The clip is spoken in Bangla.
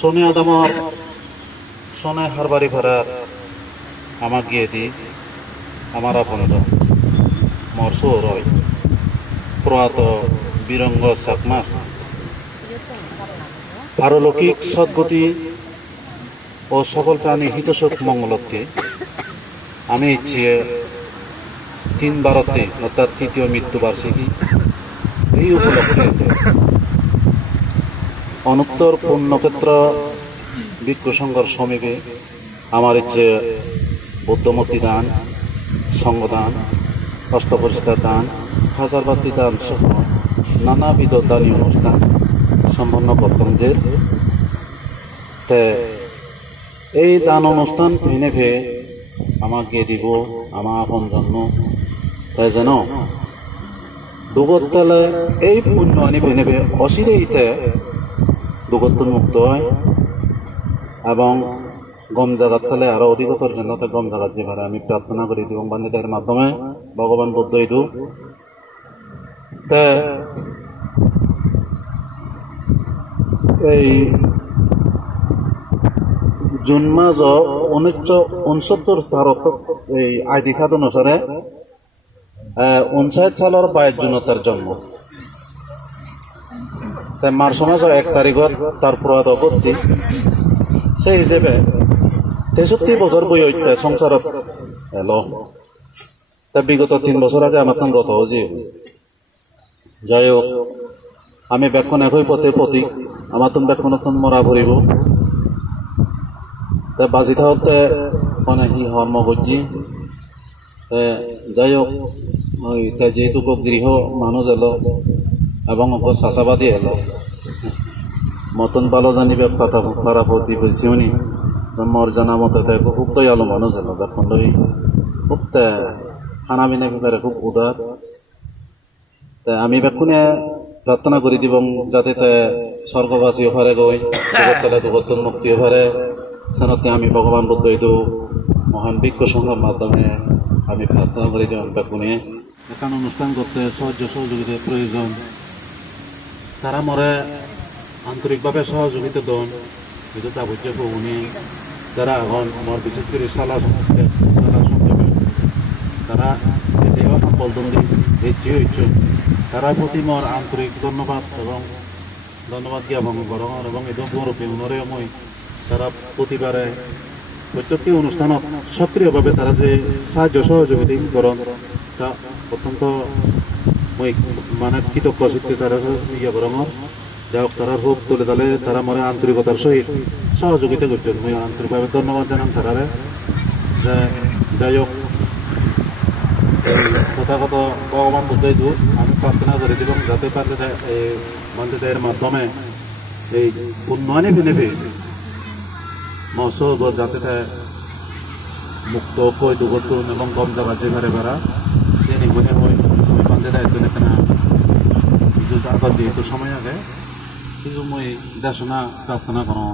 সোনে আদামর সোনে হারবারি ভরার আমাক গিয়ে দি আমার আপন্দ মর সৌরয় প্রয়াত বীরঙ্গ চাকমার পারলৌকিক সদ্গতি ও সকল প্রাণী হিতসুখ মঙ্গলকে আমি ইচ্ছে 3 বারতে অর্থাৎ তৃতীয় মৃত্যুবার্ষিকী এই উপলক্ষে অনুত্তর পুণ্যক্ষেত্র ভিক্ষু সংঘর সমীপে আমার ইচ্ছে বৌদ্ধমূর্তি দান, সঙ্গদান, অষ্টপরিষ্কার দান, হাজারবাতি দান সহ নানাবিধ দানী অনুষ্ঠান সম্পন্ন করতমদের এই দান অনুষ্ঠান এনেভে আমাকে দিব আমার আপন জন্ম তাই যেন দুগতলে এই পুণ্য আনি ভেনেবে অচিরেইতে দুগত মুক্ত হয় এবং গম জাগাত থালে আরো অধিকতর জন্য গম জাগাত যে পারে আমি প্রার্থনা করি এবং বান্ধবের মাধ্যমে ভগবান বুদ্ধ ইদু এই জুন মাস 1969 তারিখ এই আইডি খাত অনুসারে 59 সালের 22 জুন তার জন্ম। তাই মার্চ মাসের 1 তারিখত তার প্রয়াত করতি সেই হিসেবে 63 বছর বই হইতে সংসারত এলো। তা বিগত 3 বছর আগে আমার তখন গত হয়ে যাই হোক আমি ব্যাখ্যান একই পথের প্রতীক আমার তখন ব্যাখ্যান মরা ভরিব তা বাজি থাকতে অনেক হর্ম করছি যাই হোক ওই যেহেতু গৃহ মানুষ এলো এবং চাষাবাদী এলো মতন ভালো জানিবে কথা খারাপ হতে বেশিওনি মর জানা মতে খুব দয়ালু মানুষ এলো দেখুন খুব খানা পিনা ব্যাপারে খুব উদার আমি বেক্ষণে প্রার্থনা করি দিব যাতে স্বর্গবাসী ওভারে গই জগতলে দুগত মুক্তি ওভারে সেনতে আমি ভগবান বুদ্ধ ইদু মহান ভিক্ষু সংঘের মাধ্যমে আমি প্রার্থনা করি দিব বেক্ষণে এখানে অনুষ্ঠান করতে সাহায্য সহযোগিতার প্রয়োজন তারা মরে আন্তরিকভাবে সহযোগিতা দেন কিন্তু তাবজ্য উনি যারা এখন আমার বিশেষ করে সালা তারা দেহ সম্পদ ইচ্ছুক তারা প্রতি মর আন্তরিক ধন্যবাদ এবং ধন্যবাদ জ্ঞাপন করম এবং এই গৌরবে উনরে মই তারা প্রতিবারে প্রত্যেকটি অনুষ্ঠানত সক্রিয়ভাবে তারা যে সাহায্য সহযোগিতা করন তা অত্যন্ত মই মানে কৃতজ্ঞ চিত্তে তারা ইয়ে করমর যাই হোক তারা হোক তুলে তাহলে তারা মনে আন্তরিকতার সহিত সহযোগিতা করছেন মই আন্তরিকভাবে ধন্যবাদ জানান তারারে যে যাই হোক তথাগত ভগবান বুদ্ধই দূর আমি প্রার্থনা করি এবং যাতে তাদের এই মন্দিরের মাধ্যমে এই উন্নয়নে নেবে মৎস্য যাতে মুক্ত কই দুগতুন এবং গম জায়গা যে ঘরে বেড়া সে নিগুণে হই মন্দিরে একজন এখানে কিছু আগত যেহেতু সময় আগে কিছু মই দেশনা প্রার্থনা করো